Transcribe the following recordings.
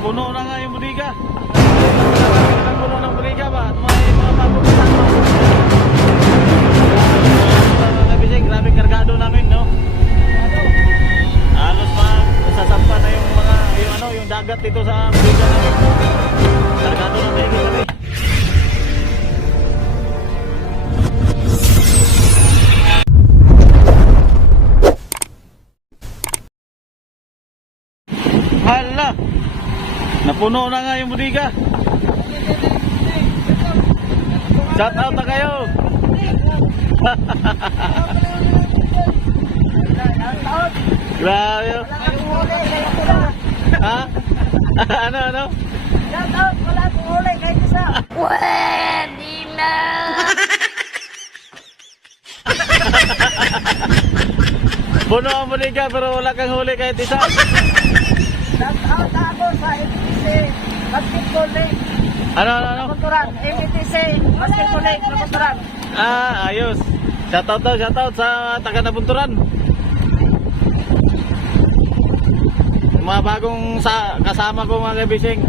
Napuno na nga yung budiga. Napuno ng budiga ba? At may mga bagong kasama. Grabe kargado namin, no? Halos sasampa na yung mga yung dagat dito sa budiga namin. Kargado na tayo kami. Hala! Napuno na nga yung budiga. Shout out na kayo. Grabe. Ha? Ano? Shout out, wala akong huli kahit isa. Pwede na. Puno ang budiga pero wala kang huli kahit isa. Shout out ako sa MTC Basketball League. Ano? Napunturan, MTC Basketball League, napunturan. Ayos. Shout out sa taga Nabunturan. Mga bagong kasama ko mga kabising.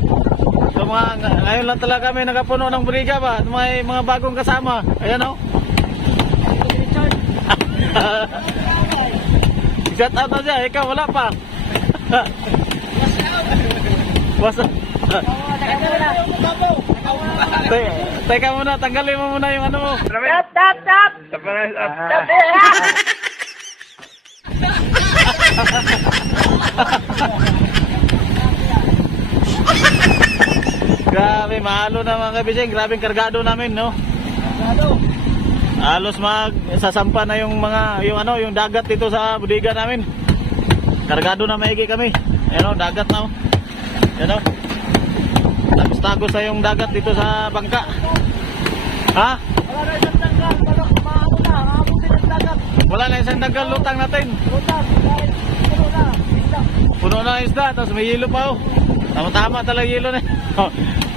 So ngayon lang talaga kami nakapuno ng budiga ba? May mga bagong kasama. Ayan o. Shout out na siya. Ikaw wala pa. Wasa. Teka muna, tanggalin mo muna yung ano mo. Tap! Grabe, mahalo na mga kabising. Grabing kargado namin, no? Halos sasampa na yung yung dagat dito sa budiga namin. Kargado na maigi kami. Ayan o, dagat na o. Ayan o. Tagos-tagos na yung dagat dito sa bangka. Ha? Wala na isang tanggal, maamo na, maabutin ang dagat. Wala na isang tanggal lutang natin. Lutang, dahil puno na, isda. Puno na ang isda, tapos may hilo pa o. Tama-tama talaga hilo na.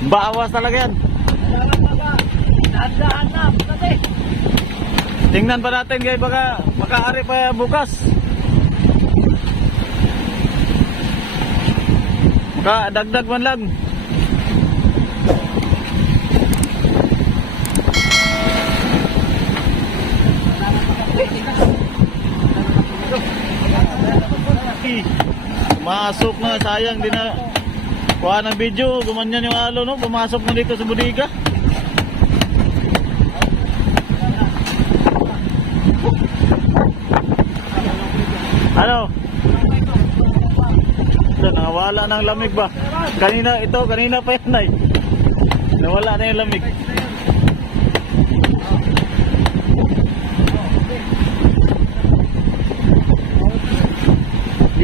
Bawas talaga yan. Dahan na, kasi. Tingnan pa natin guys, baka makaari pa bukas. Baka dagdag man lang. Masok na, sayang din na kuha ng video, gumanyan yung halo, no? Pumasok na dito sa budiga. Ano? Ito, nawala ng lamig ba? Kanina pa yan ay. Nawala na yung lamig.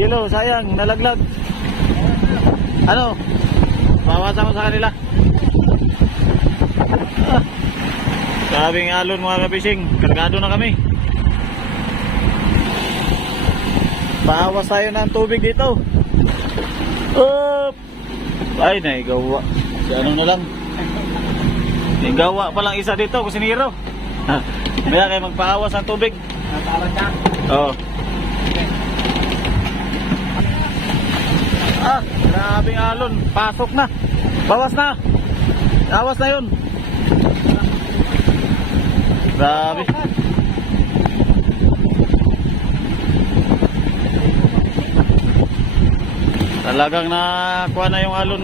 Yelo, sayang, nalaglag. Ano? Bawasan mo sa kanila. Sabing alon mga kabising, kargado na kami. Bawas tayo ng tubig dito. Ay, naigawa. Si ano na lang. Naigawa pa lang isa dito, kusiniro. Kaya kayo magpahawas ng tubig. Oo. Grabing alon. Pasok na. Bawas na. Bawas na yun. Grabe. Talagang nakuha na yung alon.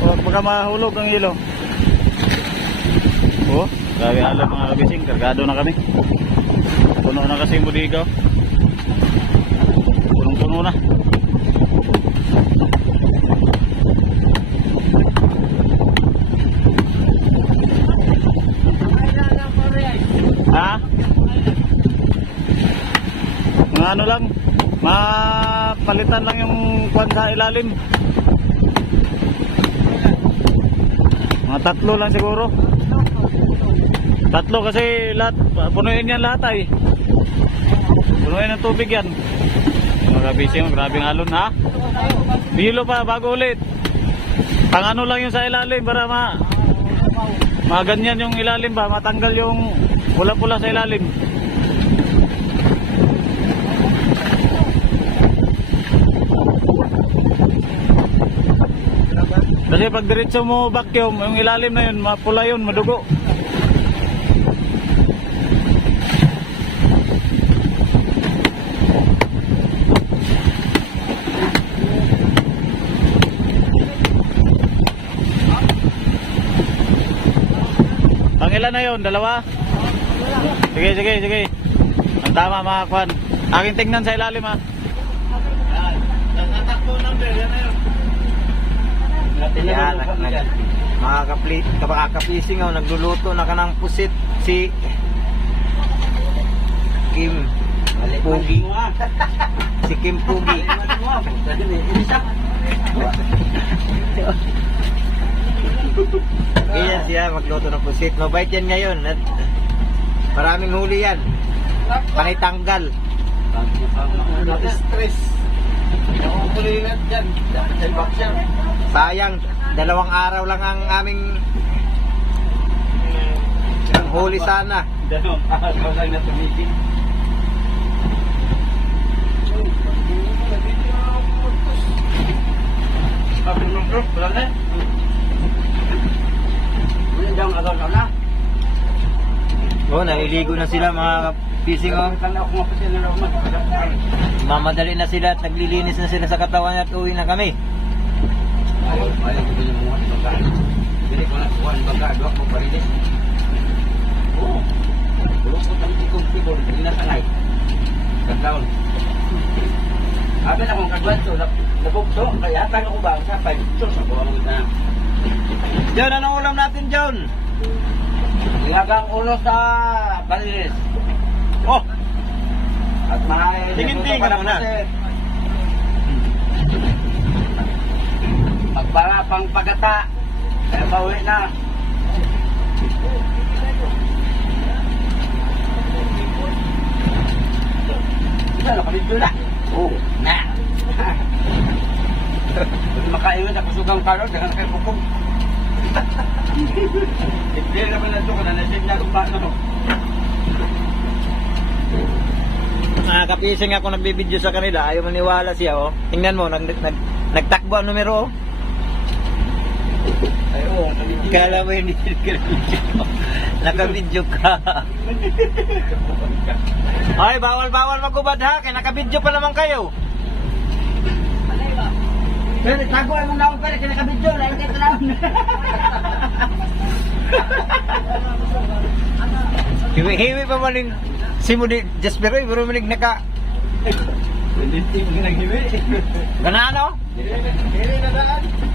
Baka mahulog ang ilo. Oh, grabe alon mga kabising. Kargado na kami. Puno na kasi yung budiga. Punong-puno na. Ha? Mga ano lang, mapalitan lang yung kwan sa ilalim. Mga 3 lang siguro. 3 kasi lahat, punuin yan lahat ay. Punuin ng tubig yan. Mga kabising, grabing alon ha. Bihilo pa bago ulit. Pang ano lang yung sa ilalim para maganyan yung ilalim ba, matanggal yung pula-pula sa ilalim. Kasi pag diretso mo vacuum, yung ilalim na yun, mapula yun, madugo. Pangilan na yun? Dalawa? Sige, sige, sige. Ang tama mga kwan. Aking tingnan sa ilalim ha. Yan. Natakbo number, yan na yun. Yan, makakapising oh, nagluluto na ka ng pusit si Kim Pugi. Si Kim Pugi. Ganyan siya magluto ng pusit. Mabait yan ngayon. At maraming huli yan. Panitanggal. Stress. Sayang, 2 araw lang ang aming ang huli sana. Oh, naliligo na sila mga pising oh. Mamadali na sila at naglilinis na sila sa katawan at uwi na kami. Abi na kong kagwanto, nabugso, kaya tanong ko ba sa 5 sa buwan mo na. John, anong ulam natin, John? Ilagang ulo sa balilis. Oh, At may Tingin-tingin ka muna. Magbara pang pagata. Kaya pauwi na. Ano kami doon na? Oo, na. Makaiwan ako sugang karo, jangan kayo bukong. Hindi naman na ito, kananasin niya kung paano. Nakakapising ako nagbibideo sa kanila. Ayaw maniwala siya oh. Tingnan mo, nagtakbo ang numero oh. Ay, oo, Kala mo hindi nakabidyo ka. Ay, bawal magubad ha. Kaya nakabidyo pa naman kayo. pero nagtago ay mong naon pala, kinakabidyo, lahat kayo talaon. Hiwi pa maling si mo di Jasper oy, bro maling naka Hindi, hindi naghiwi. ganano? Hindi na daan.